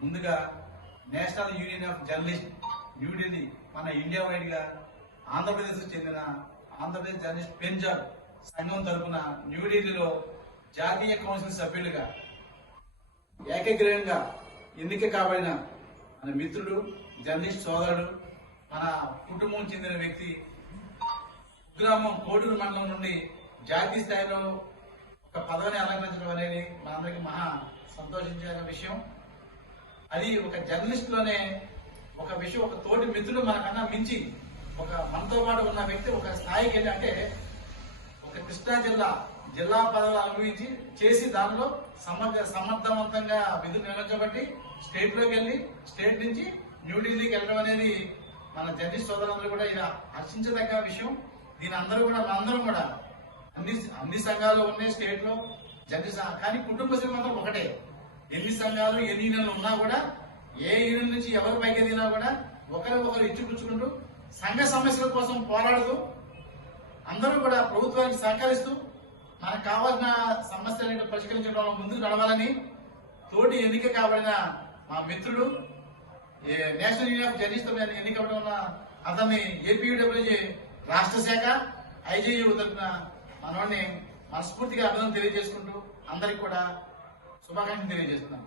ముందుగా national union of journalist New Delhi మన India wide గా ఆంధ్రప్రదేశ్ కు చెందిన ఆంధ్రప్రదేశ్ జర్నలిస్ట్ పెంజాబ్ సంఘం తరఫున న్యూఢిల్లీలో జాతీయ కౌన్సిల్ సభ్యులుగా ఏకగ్రీవంగా ఎన్నిక కాబడిన మన మిత్రుడు జర్నలిస్ట్ సోదరుడు మన కుటుంబం చెందిన వ్యక్తి గ్రామం కోడూరు మండలం నుండి జాతీయ స్థాయిలో ఒక పదవిని అలంకరించడం అనేది మనందరికీ మహా సంతోషించే విషయం. అది ఒక జర్నలిస్ట్ లోనే ఒక విషయం, ఒక తోటి మిత్రుడు మనకన్నా మించి ఒక మనతో పాటు ఉన్న వ్యక్తి ఒక స్థాయికి వెళ్ళి, అంటే ఒక కృష్ణా జిల్లా పదవులు అనుభవించి చేసి దానిలో సమర్థవంతంగా విధులు నిర్వహించబట్టి స్టేట్ లోకి వెళ్ళి స్టేట్ నుంచి న్యూఢిల్లీకి వెళ్ళడం అనేది మన జర్నలిస్ట్ సోదరులందరూ కూడా ఇలా హర్షించదగ్గ విషయం. దీని అందరూ కూడా మనందరం కూడా అన్ని సంఘాలు ఉన్నాయి స్టేట్ లో జర్నలిస్ట్, కానీ కుటుంబ శ్రీమంతం ఒకటే. ఎన్ని సంఘాలు ఎన్ని యూనియన్లు ఉన్నా కూడా ఏ యూనియన్ నుంచి ఎవరు పైకి ఎదిగినా కూడా ఒకరు ఇచ్చిపుచ్చుకుంటూ సంఘ సమస్యల కోసం పోరాడుతూ అందరూ కూడా ప్రభుత్వానికి సహకరిస్తూ మనకు కావాల్సిన సమస్యలను పరిష్కరించడంలో ముందుకు నడవాలని తోటి ఎన్నిక కాబడిన మా మిత్రుడు నేషనల్ యూనియన్ ఆఫ్ జర్నలిస్ట్ ఎన్నికవడం వల్ల అతన్ని ఏపీడబ్ల్యూజే రాష్ట్ర శాఖ ఐజేయూ తరఫున మనవాడిని మనస్ఫూర్తిగా అభినందన తెలియజేసుకుంటూ అందరికి కూడా శుభాకాంక్షలు తెలియజేస్తున్నాను.